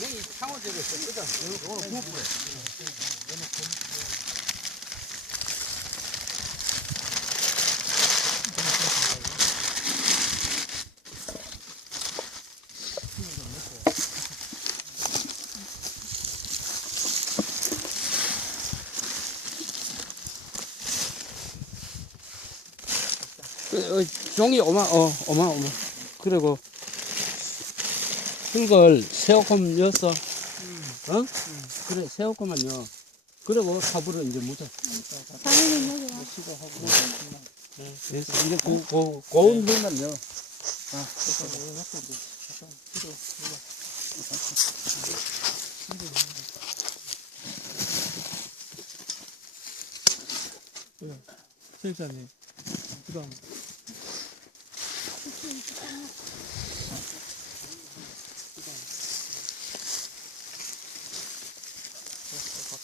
냉이 창호제로서 끄자. 오늘 어, 종이 어마, 어, 어마, 어마. 그리고, 흙을 세오콤 넣었어. 어? 그래, 세오콤만 넣어. 그리고 사부를 이제 묻어. 당연히. 예, 이제 고, 고, 고운 물만 넣어. 실장님, 그 다음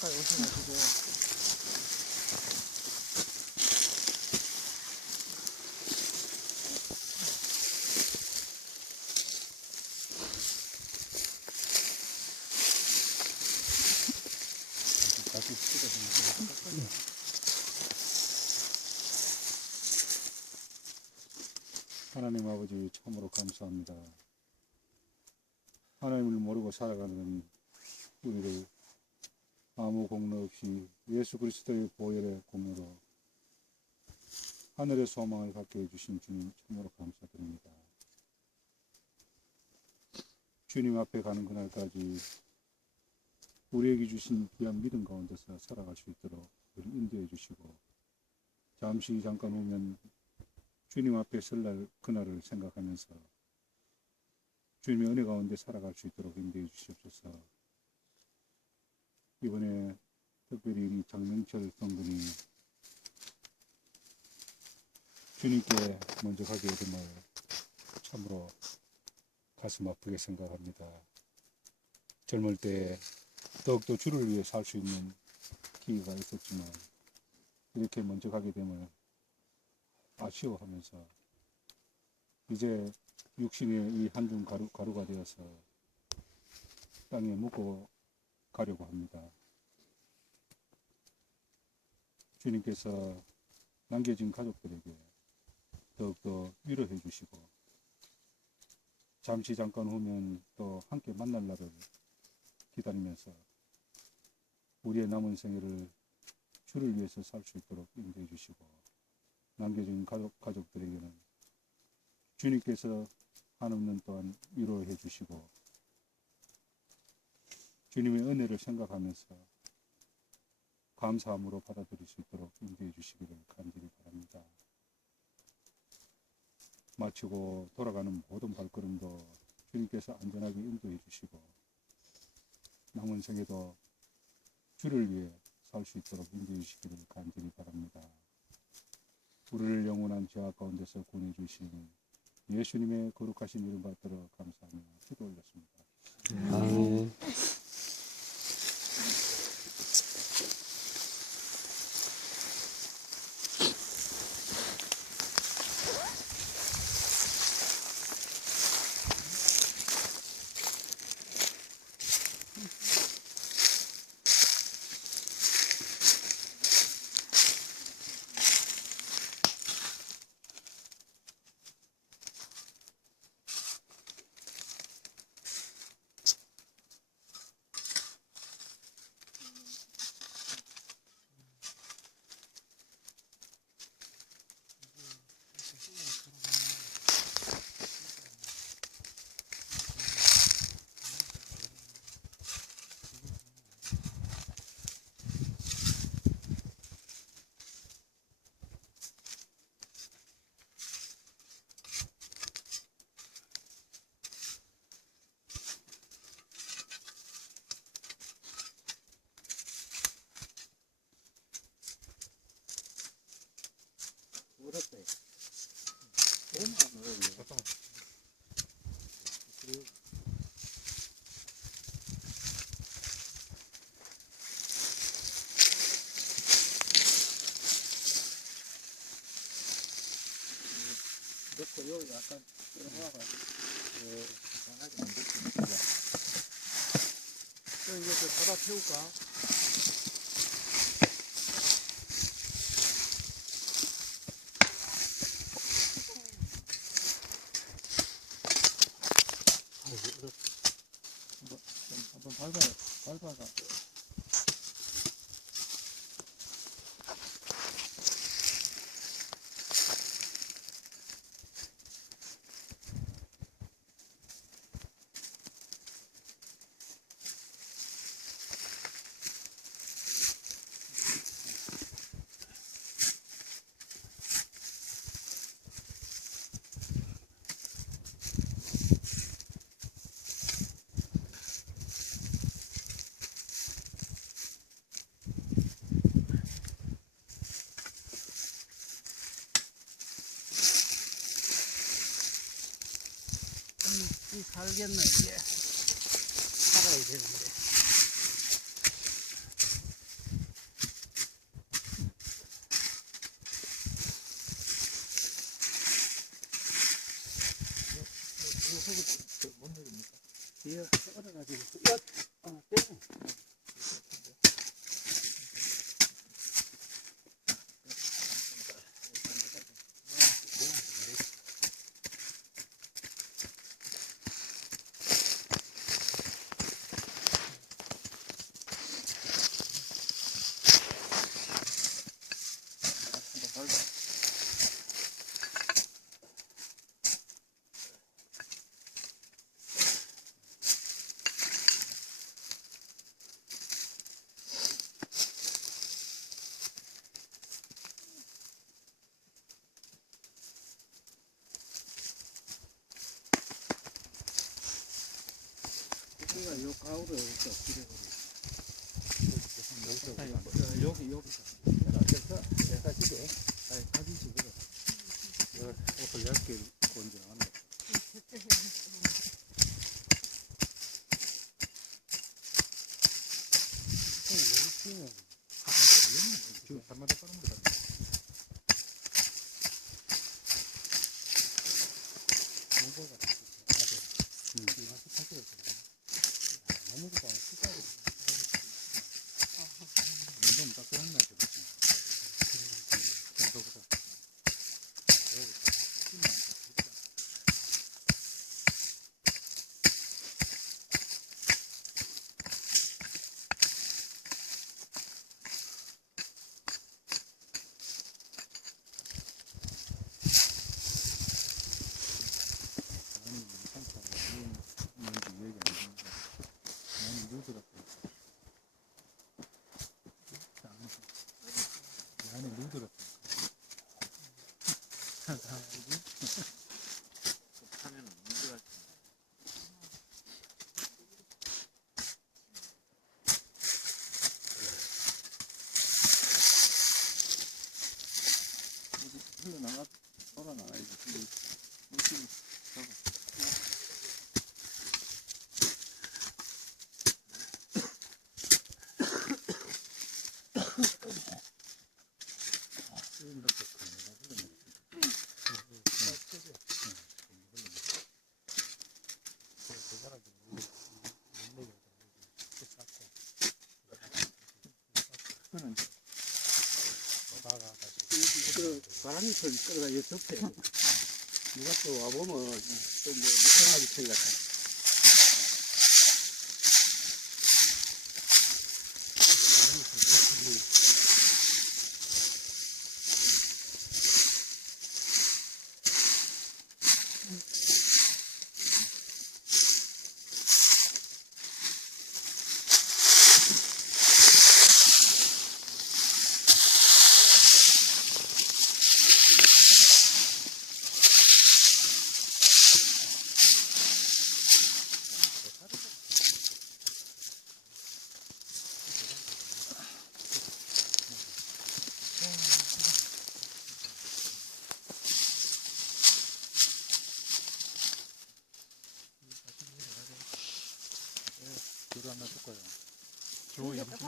가까이 오셔가지고 하나님 아버지 참으로 감사합니다. 하나님을 모르고 살아가는 우리를 아무 공로 없이 예수 그리스도의 보혈의 공로로 하늘의 소망을 갖게 해주신 주님 참으로 감사드립니다. 주님 앞에 가는 그날까지 우리에게 주신 귀한 믿음 가운데서 살아갈 수 있도록 우리 인도해 주시고 잠시 잠깐 오면 주님 앞에 설날 그날을 생각하면서 주님의 은혜 가운데 살아갈 수 있도록 인도해 주시옵소서. 이번에 특별히 장명철 성군이 주님께 먼저 가게 됨을 참으로 가슴 아프게 생각합니다. 젊을 때 더욱더 주를 위해 살 수 있는 기회가 있었지만 이렇게 먼저 가게 됨을 아쉬워하면서 이제 육신의 이 한중 가루, 가루가 되어서 땅에 묻고 가려고 합니다. 주님께서 남겨진 가족들에게 더욱더 위로해 주시고 잠시 잠깐 후면 또 함께 만날 날을 기다리면서 우리의 남은 생애를 주를 위해서 살 수 있도록 인도해 주시고 남겨진 가족, 가족들에게는 주님께서 한없는 또한 위로해 주시고 주님의 은혜를 생각하면서 감사함으로 받아들일 수 있도록 인도해 주시기를 간절히 바랍니다. 마치고 돌아가는 모든 발걸음도 주님께서 안전하게 인도해 주시고 남은 생에도 주를 위해 살 수 있도록 인도해 주시기를 간절히 바랍니다. 우리를 영원한 죄악 가운데서 구원해 주시는 예수님의 거룩하신 이름 받들어 감사하며 기도 올렸습니다. 아멘. 넣고 요 약간 들어가가 요 이상하게 만들 수 있습니다. 그럼 이제 그 바다 태울까? 한번, acá. 이 살겠네, 이제. 살아야 되는데. 못 내립니까? 뒤에 얼어가지고. 야, 어, 떼고. 한번 밟아. 우리가 요 이렇게 길에 아니, 어, 여기, 여기. 내가 지게 아니, 가진. 옷을 얇게 건져나가는 거. 지금 잘마다 빠른 거다. 운동 딱 그런 날 되겠지. 정도보다. 나는 상처 뭔지 얘기 안 듣는 거야. 나는 누더라고. 나는 누더라고. 하면은 문제가 흘러나가, 돌아나가야지. 근데, 물질 잡아. 그거는 그 바람이 털 끌어가 요 덮에. 누가 또 와보면 또뭐 이상하게 털 같아.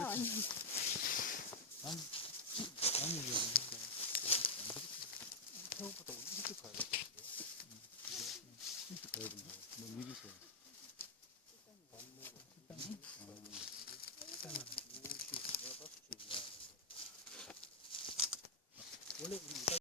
Yani. Ben, ben